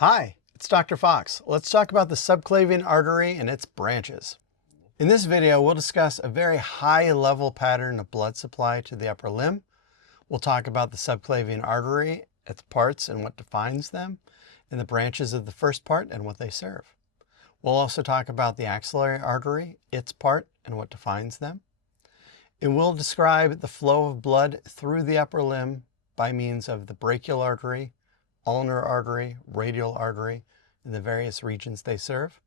Hi, it's Dr. Fox. Let's talk about the subclavian artery and its branches. In this video, we'll discuss a very high-level pattern of blood supply to the upper limb. We'll talk about the subclavian artery, its parts and what defines them, and the branches of the first part and what they serve. We'll also talk about the axillary artery, its part, and what defines them. And we'll describe the flow of blood through the upper limb by means of the brachial artery, ulnar artery, radial artery, and the various regions they serve.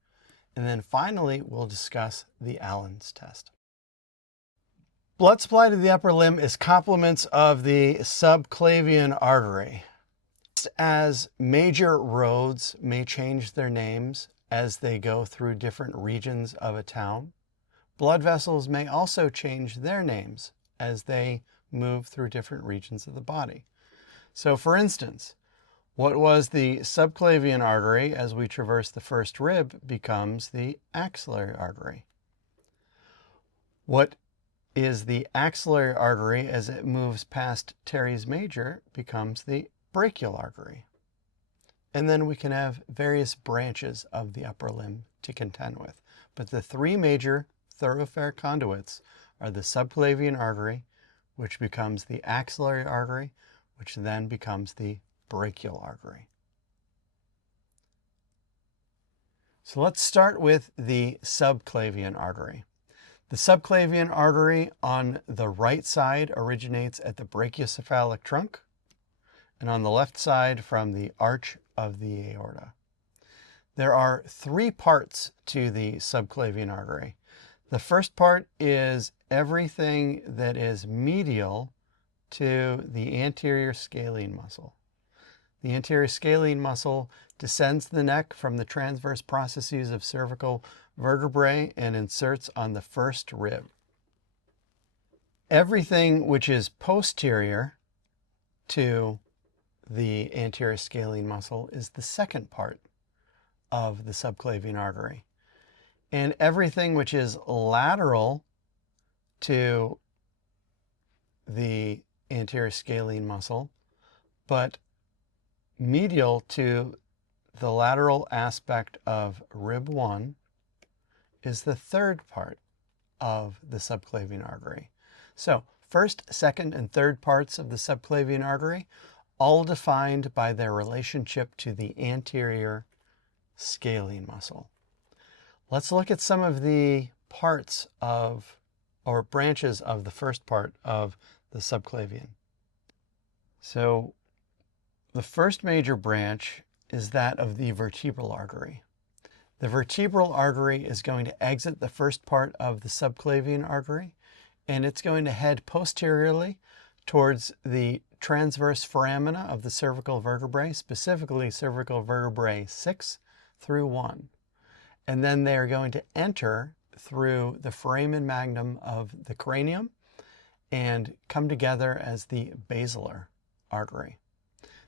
And then finally, we'll discuss the Allen's test. Blood supply to the upper limb is complements of the subclavian artery. Just as major roads may change their names as they go through different regions of a town, blood vessels may also change their names as they move through different regions of the body. So for instance, what was the subclavian artery as we traverse the first rib becomes the axillary artery. What is the axillary artery as it moves past teres major becomes the brachial artery. And then we can have various branches of the upper limb to contend with. But the three major thoroughfare conduits are the subclavian artery, which becomes the axillary artery, which then becomes the brachial artery. So let's start with the subclavian artery. The subclavian artery on the right side originates at the brachiocephalic trunk, and on the left side from the arch of the aorta. There are three parts to the subclavian artery. The first part is everything that is medial to the anterior scalene muscle. The anterior scalene muscle descends the neck from the transverse processes of cervical vertebrae and inserts on the first rib. Everything which is posterior to the anterior scalene muscle is the second part of the subclavian artery. And everything which is lateral to the anterior scalene muscle, but medial to the lateral aspect of rib 1, is the third part of the subclavian artery. So first, second, and third parts of the subclavian artery, all defined by their relationship to the anterior scalene muscle. Let's look at some of the parts of, or branches of the first part of the subclavian. So the first major branch is that of the vertebral artery. The vertebral artery is going to exit the first part of the subclavian artery, and it's going to head posteriorly towards the transverse foramina of the cervical vertebrae, specifically cervical vertebrae 6 through 1. And then they are going to enter through the foramen magnum of the cranium and come together as the basilar artery.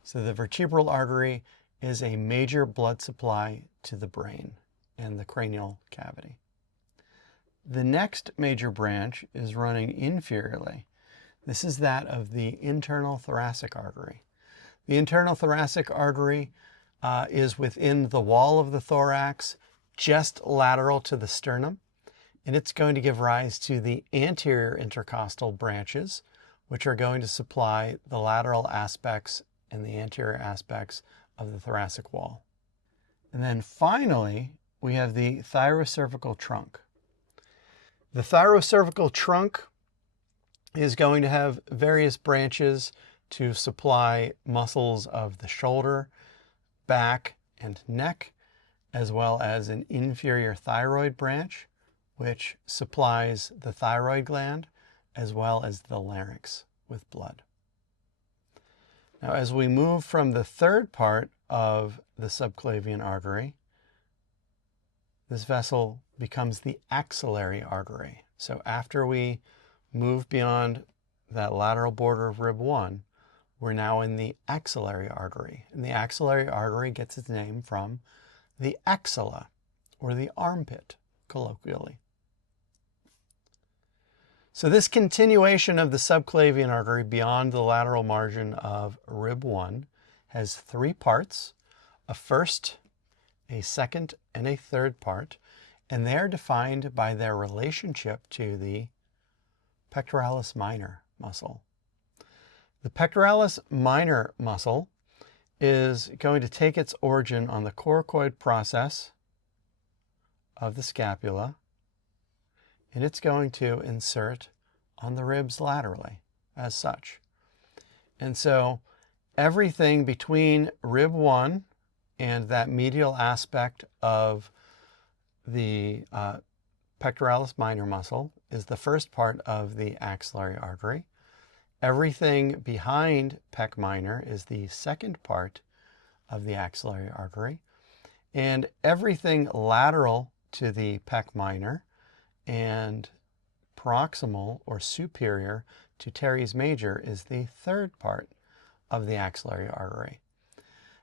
So the vertebral artery is a major blood supply to the brain and the cranial cavity. The next major branch is running inferiorly. This is that of the internal thoracic artery. The internal thoracic artery is within the wall of the thorax, just lateral to the sternum, and it's going to give rise to the anterior intercostal branches, which are going to supply the lateral aspects and the anterior aspects of the thoracic wall. And then finally, we have the thyrocervical trunk. The thyrocervical trunk is going to have various branches to supply muscles of the shoulder, back, and neck, as well as an inferior thyroid branch, which supplies the thyroid gland, as well as the larynx with blood. Now, as we move from the third part of the subclavian artery, this vessel becomes the axillary artery. So after we move beyond that lateral border of rib 1, we're now in the axillary artery. And the axillary artery gets its name from the axilla, or the armpit, colloquially. So this continuation of the subclavian artery beyond the lateral margin of rib 1 has three parts. a first, a second, and a third part, and they're defined by their relationship to the pectoralis minor muscle. The pectoralis minor muscle is going to take its origin on the coracoid process of the scapula, and it's going to insert on the ribs laterally as such. And so everything between rib 1 and that medial aspect of the pectoralis minor muscle is the first part of the axillary artery. Everything behind pec minor is the second part of the axillary artery. And everything lateral to the pec minor and proximal or superior to teres major is the third part of the axillary artery.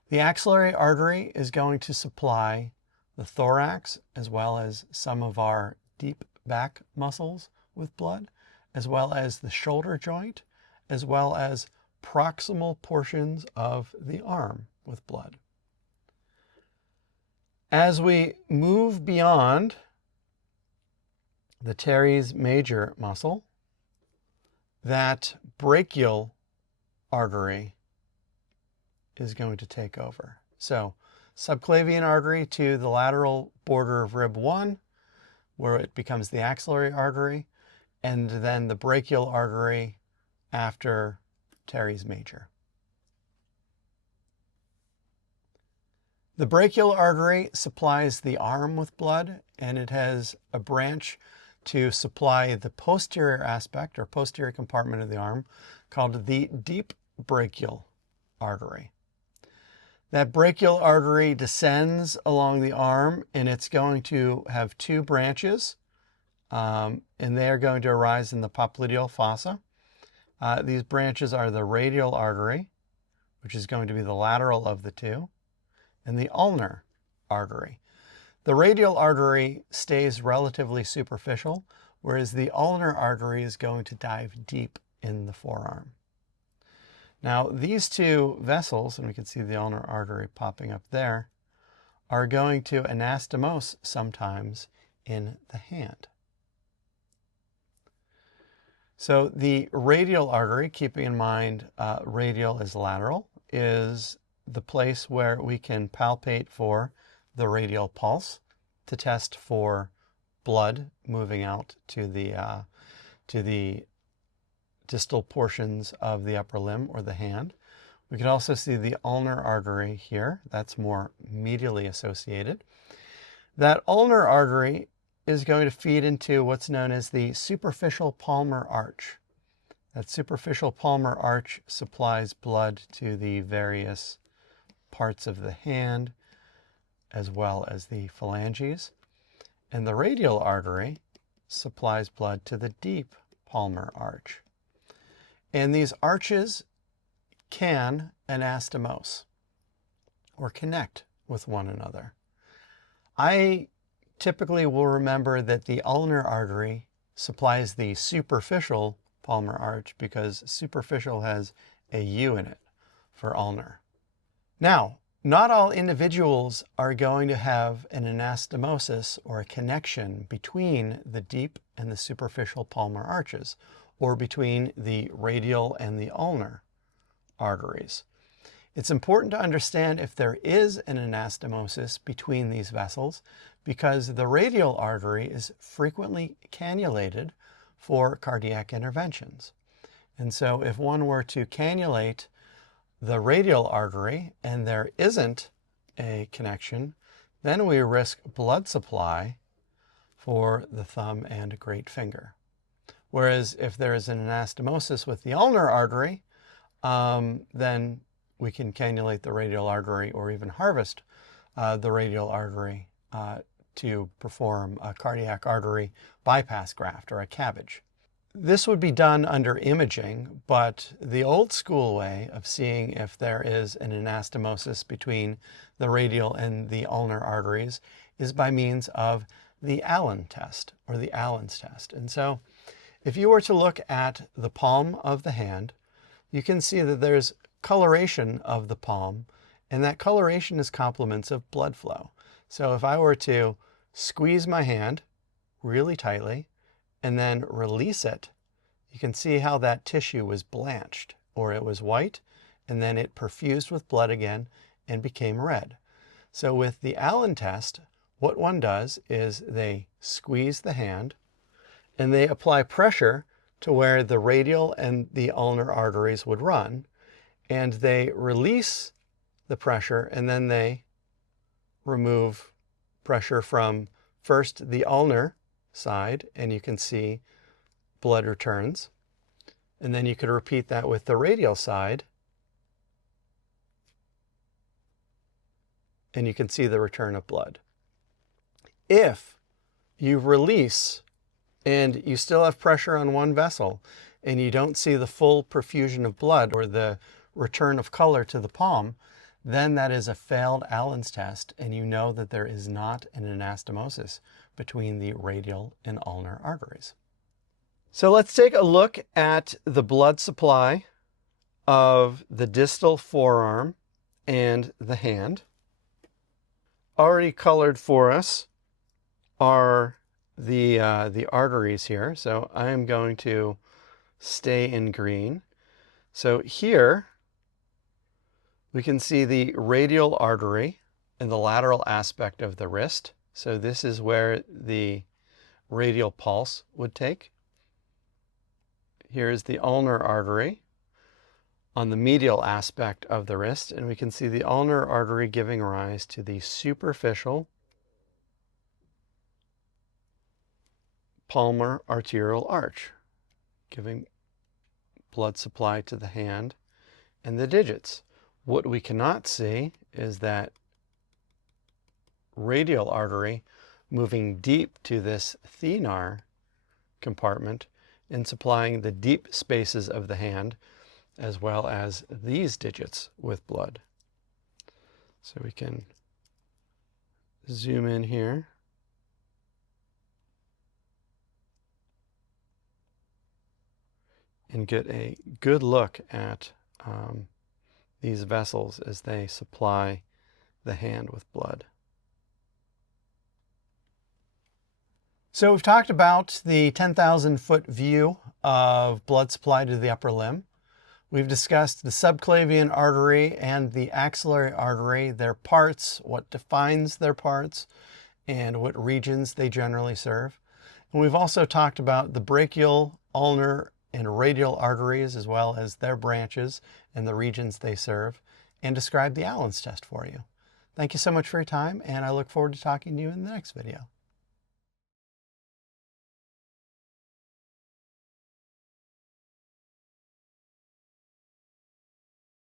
The axillary artery is going to supply the thorax as well as some of our deep back muscles with blood, as well as the shoulder joint, as well as proximal portions of the arm with blood. As we move beyond the teres major muscle, that brachial artery is going to take over. So subclavian artery to the lateral border of rib 1, where it becomes the axillary artery, and then the brachial artery after teres major. The brachial artery supplies the arm with blood, and it has a branch to supply the posterior aspect or posterior compartment of the arm called the deep brachial artery. That brachial artery descends along the arm, and it's going to have two branches, and they are going to arise in the popliteal fossa. These branches are the radial artery, which is going to be the lateral of the two, and the ulnar artery. The radial artery stays relatively superficial, whereas the ulnar artery is going to dive deep in the forearm. Now, these two vessels, and we can see the ulnar artery popping up there, are going to anastomose sometimes in the hand. So the radial artery, keeping in mind radial is lateral, is the place where we can palpate for the radial pulse to test for blood moving out to the distal portions of the upper limb or the hand. We can also see the ulnar artery here. That's more medially associated. That ulnar artery is going to feed into what's known as the superficial palmar arch. That superficial palmar arch supplies blood to the various parts of the hand as well as the phalanges. And the radial artery supplies blood to the deep palmar arch. And these arches can anastomose or connect with one another. I typically will remember that the ulnar artery supplies the superficial palmar arch because superficial has a U in it for ulnar. Now, not all individuals are going to have an anastomosis or a connection between the deep and the superficial palmar arches, or between the radial and the ulnar arteries. It's important to understand if there is an anastomosis between these vessels because the radial artery is frequently cannulated for cardiac interventions. And so if one were to cannulate the radial artery and there isn't a connection, then we risk blood supply for the thumb and great finger. Whereas if there is an anastomosis with the ulnar artery, then we can cannulate the radial artery or even harvest the radial artery to perform a cardiac artery bypass graft or a CABG. This would be done under imaging, but the old school way of seeing if there is an anastomosis between the radial and the ulnar arteries is by means of the Allen test or the Allen's test. And so if you were to look at the palm of the hand, you can see that there's coloration of the palm, And that coloration is complements of blood flow. So if I were to squeeze my hand really tightly and then release it, you can see how that tissue was blanched, or it was white, and then it perfused with blood again and became red. So with the Allen test, what one does is they squeeze the hand and they apply pressure to where the radial and the ulnar arteries would run, and they release the pressure, and then they remove pressure from first the ulnar side, and you can see blood returns. And then you could repeat that with the radial side, and you can see the return of blood. If you release and you still have pressure on one vessel and you don't see the full perfusion of blood or the return of color to the palm, then that is a failed Allen's test, and you know that there is not an anastomosis between the radial and ulnar arteries. So let's take a look at the blood supply of the distal forearm and the hand. Already colored for us are the arteries here. So I am going to stay in green. So here we can see the radial artery in the lateral aspect of the wrist. So this is where the radial pulse would take. Here is the ulnar artery on the medial aspect of the wrist, and we can see the ulnar artery giving rise to the superficial palmar arterial arch, giving blood supply to the hand and the digits. What we cannot see is that radial artery moving deep to this thenar compartment and supplying the deep spaces of the hand, as well as these digits with blood. So we can zoom in here. And get a good look at these vessels as they supply the hand with blood. So we've talked about the 10,000-foot view of blood supply to the upper limb. We've discussed the subclavian artery and the axillary artery, their parts, what defines their parts, and what regions they generally serve. And we've also talked about the brachial, ulnar, and radial arteries, as well as their branches and the regions they serve, and describe the Allen's test for you. Thank you so much for your time, and I look forward to talking to you in the next video.